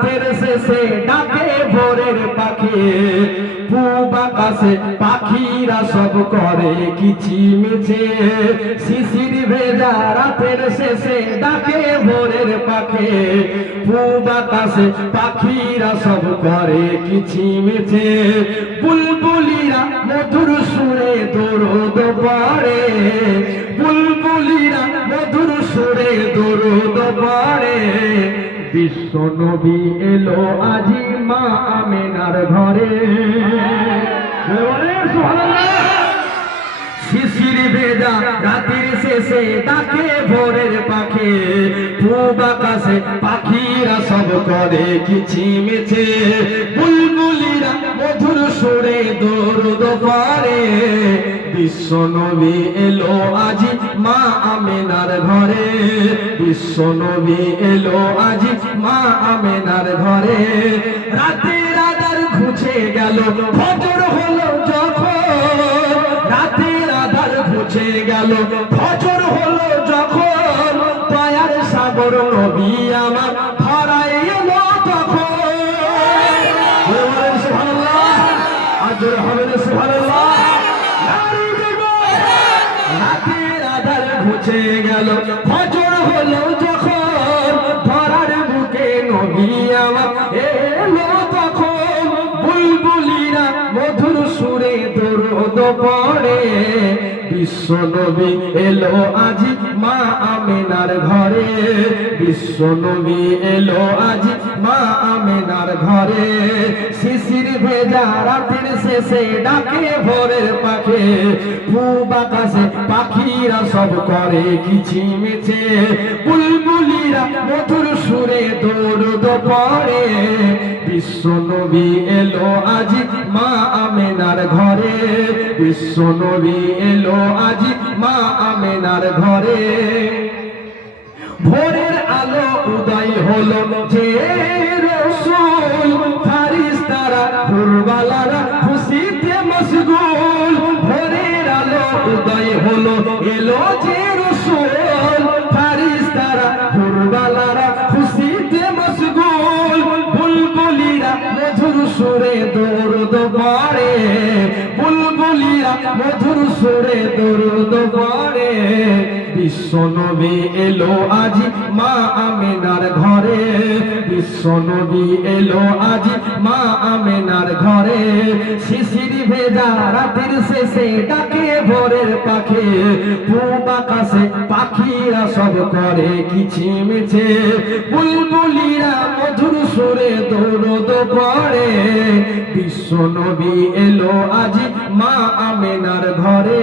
রাতের শেষে ডাকে ভোরের পাখি পূব আকাশে পাখিরা সব করে কিচিমিচি শিশির ভেজা রাতের শেষে ডাকে ভোরের পাখি পূব আকাশে পাখিরা সব করে কিচিমিচি বুলবুলিরা মধুর সুরে দরুদ পড়ে বুলবুলিরা মধুর সুরে দরুদ পড়ে বিশ্ব নবী এলো আজি মা আমেনার ঘরে শিশির ভেজা রাতের শেষে ডাকে ভোরের পাখি পূব আকাশে পাখিরা সব করে কিচিমিচি বুলবুলিরা মধুর সুরে দরুদ পড়ে বিশ্ব নবী এলো আজি মা আমেনার ঘরে বিশ্ব নবী এলো আজি মা আমেনার ঘরে রাতের আধার ঘুচে গেল ফজর হলো যখন রাতের আধার ঘুচে গেল ফজর হলো যখন দয়ার সাগর নবী আমার ধরায় এলো তখন সুবহানাল্লাহ আজর হবে সুবহানাল্লাহ রাতের আধার ঘুচে গেল ফজর হলো যখন ধরার বুকে নবী আমার এলো তখন বুলবুলিরা মধুর সুরে দরুদ পড়ে বিশ্ব নবী এলো আজি মা আমেনার ঘরে বিশ্ব নবী এলো আজি মা আমেনার ঘরে শিশির ভেজা রাতের শেষে ডাকে ভোরের পাখি পূব আকাশে পাখিরা সব করে কিচিমিচি বুলবুলিরা মধুর সুরে দরুদ পড়ে বিশ্ব নবী এলো আজি মা আমেনার ঘরে বিশ্ব নবী এলো আজি মা আমেনার ঘরে ভোরের আলো উদয় হলো যে রসূল ফারিস্তারা ফুরবালারা খুশিতে মশগুল ভোরের আলো উদয় হলো এলো যে রসূল ফারিস্তারা ফুরবালারা খুশিতে মশগুল বুলবুলিরা মধুর সুরে দরুদ পড়ে বুলবুলিরা মধুর সুরে দরুদ পড়ে বিশ্ব নবী এলো আজি মা আমেনার ঘরে বিশ্ব নবী এলো আজি মা আমেনার ঘরে শিশির ভেজা রাতের শেষে ডাকে ভোরের পাখি পূব আকাশে পাখিরা সব করে কিচিমিচি বুলবুলিরা মধুর সুরে দরুদ পড়ে বিশ্ব নবী এলো আজি মা আমেনার ঘরে।